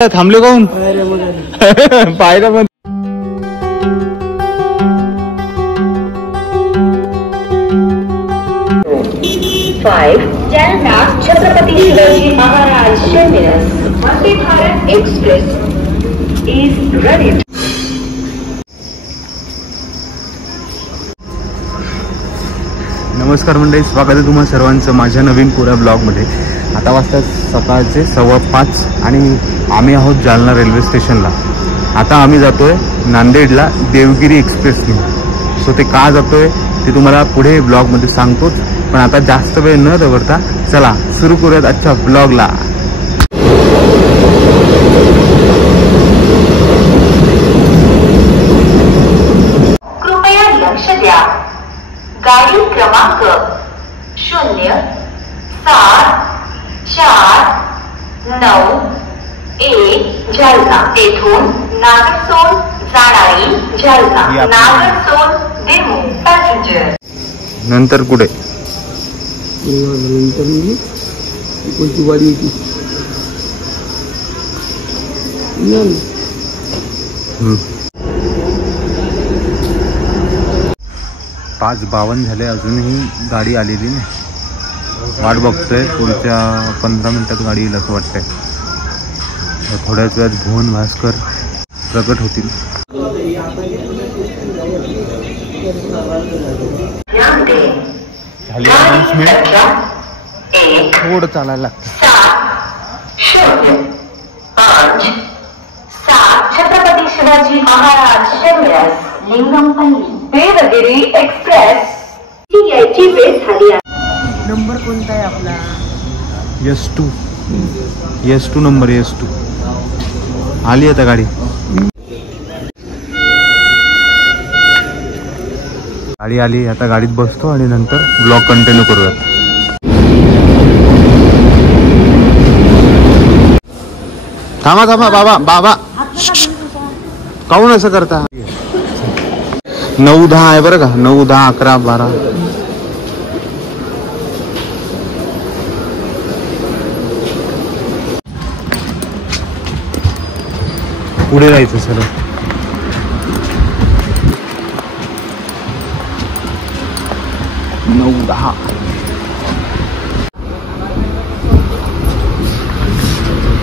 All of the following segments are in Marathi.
थांबले काहून पायऱ्या मध्ये 5 Jalna Chhatrapati Shivaji Maharaj terminus Vande Bharat express is ready. नमस्कार मंडळी, स्वागत आहे तुम्हा सर्वांचं माझ्या नवीन पुरा ब्लॉगमध्ये। आता वाजता सकाळचे 5:15 आणि आम्ही आहोत जालना रेल्वे स्टेशनला। आता आम्ही जातोय नांदेडला देवगिरी एक्सप्रेसने। सो ते का जातोय ते तुम्हाला पुढे ब्लॉगमध्ये सांगतोच, पण आता जास्त वेळ न दवडता चला सुरू करूयात आजच्या ब्लॉगला। कृपया लक्ष द्या, गाडी क्रमांक 0749 जालना येथून नागरसोल जाणारी जालना नागरसोल डेमो पॅसेंजर। नंतर कुठे कोणती गाडी होती? 5:52 झाले, अजूनही गाडी आलेली नाही। वाट बघतोय, पुढच्या 15 मिनिटात गाडी येईल असं वाटतंय। थोड्याच वेळात भुवन भास्कर प्रकट होतील। झाली अनाउन्समेंट, थोडं चालायला लागतं। 7 छत्रपती शिवाजी महाराज टर्मिनस लिंगमपल्ली देवगिरी एक्सप्रेस ची यायची वेळ झाली आहे। नंबर कोणता आहे आपला? S2 नंबर S2 आली आता गाडी। गाडी आली, आता गाडीत बसतो आणि नंतर ब्लॉग कंटिन्यू करूयात। थांबा बाबा काहून असं करता? 9-10 आहे बरं का, 9, 10, 11, 12। पुढे जायचं सर।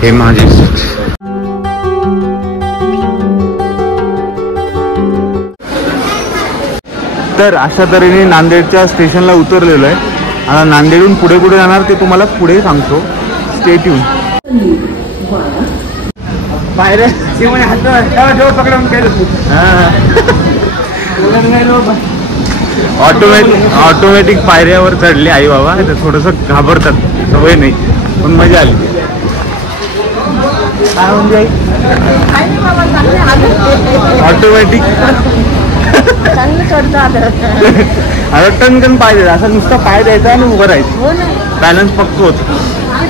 हे माझे तर अशा तऱ्हेने नांदेडच्या स्टेशनला उतरलेलो आहे। आता नांदेडहून पुढे कुठे जाणार ते तुम्हाला पुढे सांगतो, स्टे ट्यून। ऑटोमॅटिक पायऱ्यावर चढले आई बाबा, थोडस घाबरतात, सवय नाही, पण मजा आली। काय म्हणजे ऑटोमॅटिक आता टनकन पाय द्यायचा, असं नुसतं पाय द्यायचा आणि उभं राहायचं, बॅलन्स पक्क होत।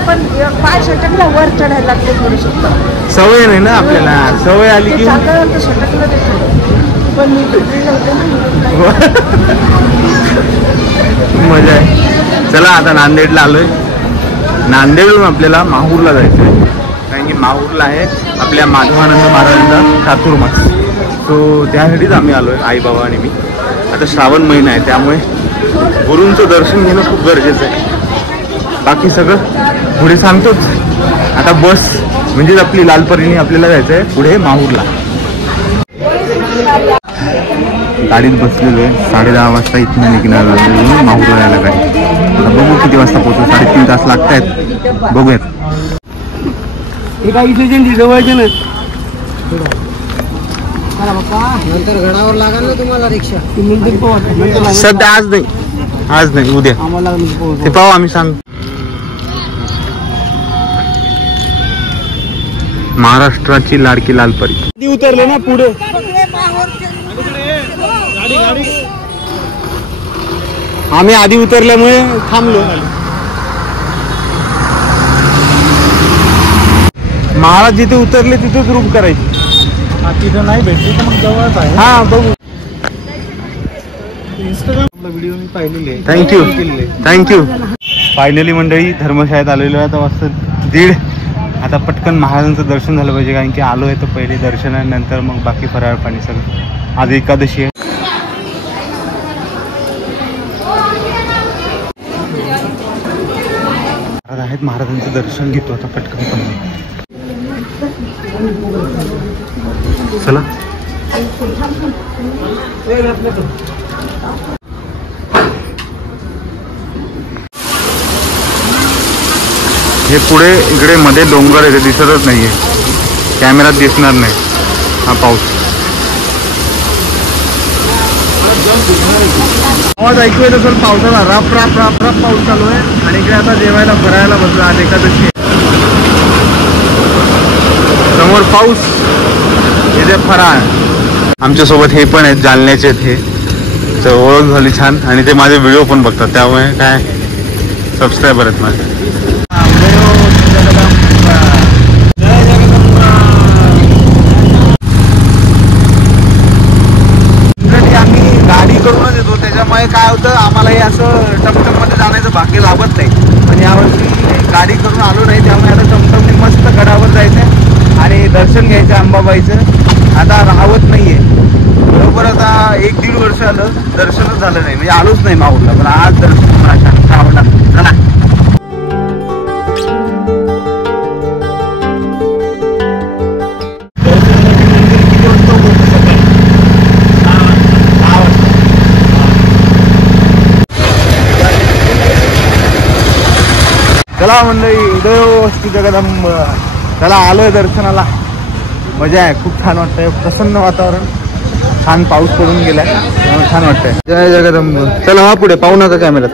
पण पाय सटकला वर चढायला लागते थोडस, सवय नाही ना आपल्याला, सवय आली की मजा आहे। चला आता नांदेडला आलोय। नांदेडहून आपल्याला माहूरला जायचं आहे, कारण की माहूरला आहे आपल्या माधवानंद महाराजांचा चातुर्मास। सो त्यासाठीच आम्ही आलोय, आई बाबा आणि मी। आता श्रावण महिना आहे, त्यामुळे गुरूंचं दर्शन घेणं खूप गरजेचं आहे। बाकी सगळं पुढे सांगतोच। आता बस म्हणजेच आपली लालपरीने आपल्याला जायचं आहे पुढे माहूरला। गाडीत बसलेलो आहे, 10:30 वाजता इथनं निघणार माहूरला यायला गाडी। आता बघू किती वाजता पोहोचू, 3.5 तास लागत आहेत, बघूयात। नंतर गडावर लागेल ना तुम्हाला रिक्षा? सध्या आज नाही उद्या ते पाहू, आम्ही सांग। महाराष्ट्राची लाडकी लालपरी उतरले ना पुढे। आम्ही आधी उतरल्यामुळे थांबलो। महाराज जिथे उतरले तिथेच रूम करायची। तिथं नाही भेटली तर मग जवळच आहे। हा बघू, इंस्टाग्रामला व्हिडिओ मी पाहिलेले। थँक्यू। फायनली मंडळी धर्मशाळेत आलेलो आहे। आता वाजता 1:30 आता पटकन महाराजांचं दर्शन झालं पाहिजे, कारण की आलो आहे तर पहिले दर्शन आहे, नंतर मग बाकी फराळ पाणी सगळं. आज एकादशी आहे. आहेत महाराजांचं दर्शन घेतो आता पटकन. चला हे पुढे इकडे मध्ये डोंगर आहे, ते दिसतच नाहीये, कॅमेरात दिसणार नाही. हा पाऊस आवाज ऐकू येत असेल पावसाला. रप रप रप रप पाऊस चालू आहे आणि इकडे आता जेवायला फरायला बसलो. आज एकादशी समोर पाऊस, इथे फराळ. आमच्यासोबत हे पण आहेत, जालन्याचे आहेत हे, तर ओळख झाली छान. आणि ते माझे व्हिडिओ पण बघतात, त्यामुळे काय सबस्क्रायबर आहेत माझे. आम्ही गाडी करूनच येतो, त्याच्यामुळे काय होतं आम्हाला हे असं टमटममध्ये जाण्याचं भाग्य लाभत नाही. पण यावर्षी गाडी करून आलो नाही, त्यामुळे आता टमटमने मस्त गडावर जायचं आणि दर्शन घ्यायचं अंबाबाईचं. आता राहत नाहीये, बरोबर आता 1-1.5 वर्ष आलं दर्शनच झालं नाही, म्हणजे आलोच नाही माहूरला. पण आज दर्शन आवडला. चला चला मंडळी, उदयोस्तु जगदंब. चला आलोय दर्शनाला, मजा आहे, खूप छान वाटतंय, प्रसन्न वातावरण, छान पाऊस पडून गेलाय, त्यामुळे छान वाटतंय. जय जगदंब. चला हा पुढे पाहू नका कॅमेऱ्यात.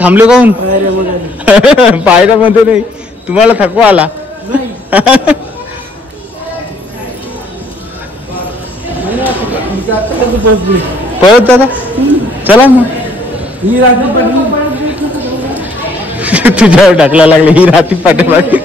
थांबले काहून? पायऱ्यामध्ये नाही, तुम्हाला थकवा आला. परत दादा चला मग. तुझ्यावर टाकला लागले ही रात्री पाठीमागे.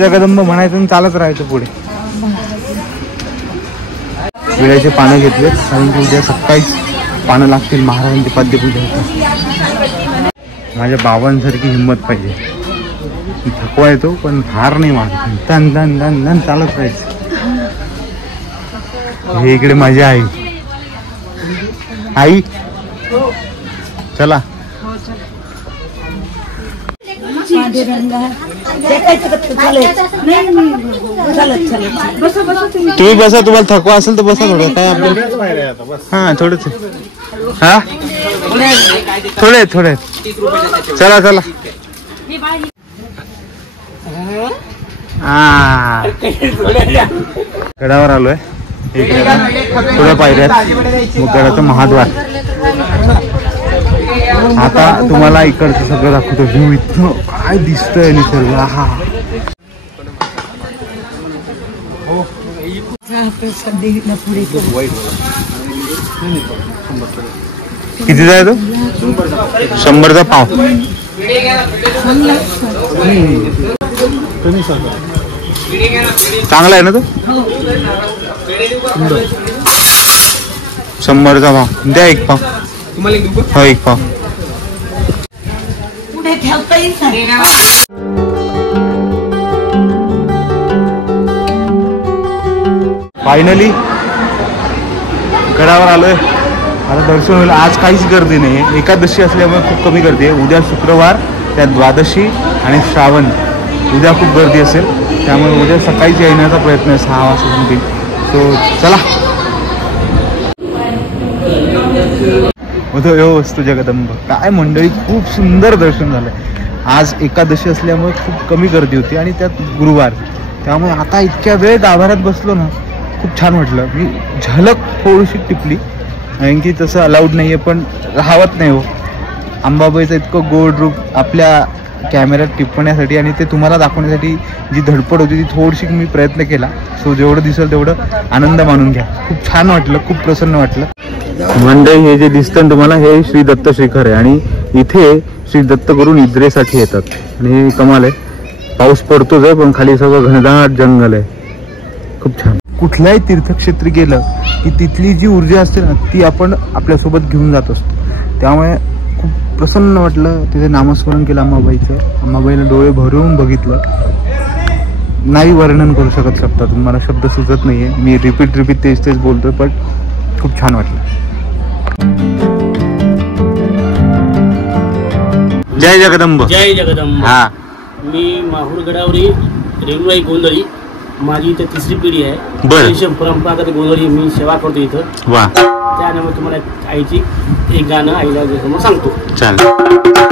जगदंब म्हणायचं चालत राहायचं पुढे. विड्याचे पानं घेतलेत, कारण की उद्या सकाळीच पानं लागतील महाराजांची पाद्यपूजा. माझ्या बाबांसारखी हिंमत पाहिजे. थकवा येतो पण हार नाही मागत, तन तन तन तन चालत राहायचं. हे इकडे माझी आई. आई चला. तुम्ही बसा, तुम्हाला थकवा असेल तर बसा थोडं. काय आपलं हा थोडंच, हा थोडे थोडे. चला चला. हा गडावर आलोय. थोड्या पायऱ्यात मग गडाचं महाद्वार. आता तुम्हाला इकडचं सगळं दाखवतो. व्ह्यू इथं काय दिसतंय निसर्ग. हा कितीचा आहे तो? 100चा पाव. चांगला आहे ना तो? 100चा पाव द्या. एक पाव. हो एक पाव. फायनली गडावर आलोय. आता दर्शन होईल. आज काहीच गर्दी नाही आहे, एकादशी असल्यामुळे खूप कमी गर्दी आहे. उद्या शुक्रवार, त्यात द्वादशी आणि श्रावण, उद्या खूप गर्दी असेल, त्यामुळे उद्या सकाळीच येण्याचा प्रयत्न आहे 6 वाजता समथिंग. सो चला. उदयोस्तु जगदंब. काय मंडळी, खूप सुंदर दर्शन झालंय. आज एकादशी असल्यामुळे खूप कमी गर्दी होती आणि त्यात गुरुवार, त्यामुळे आता इतक्या वेळ गाभाऱ्यात बसलो ना, खूप छान वाटलं. मी झलक थोडीशी टिपली, कारण की तसं अलाउड नाही आहे, पण राहत नाही हो. अंबाबाईचं इतकं गोड रूप आपल्या कॅमेऱ्यात टिपण्यासाठी आणि ते तुम्हाला दाखवण्यासाठी जी धडपड होती ती थोडीशी मी प्रयत्न केला. सो जेवढं दिसेल तेवढं आनंद मानून घ्या. खूप छान वाटलं, खूप प्रसन्न वाटलं. मंडई हे जे दिसतं ना तुम्हाला, हे श्री दत्त शिखर आहे आणि इथे श्री दत्त गुरु निद्रेसाठी येतात आणि कमाल आहे. पाऊस पडतोच आहे पण खाली सगळं घनदाट जंगल आहे. खूप छान. कुठल्याही तीर्थक्षेत्री गेलं की तिथली जी ऊर्जा असते ना ती आपण आपल्यासोबत घेऊन जात असतो. त्यामुळे खूप प्रसन्न वाटलं. तिथे नामस्मरण केलं अंबाबाईचं. अंबाबाईला डोळे भरून बघितलं. नाही वर्णन करू शकत शब्दातून, मला शब्द सुचत नाहीये. मी रिपीट तेच बोलतोय, पण खूप छान वाटलं. जय जगदंब. जय जगदंब. हा, मी माहूर गडावरी रेणुबाई गोंधळी, माझी इथे 3री पिढी आहे. बरं. परंपरागत गोंधळी मी सेवा करतो इथं. वा, त्यामुळे तुम्हाला आईची एक गाणं आईला समोर सांगतो. चालेल.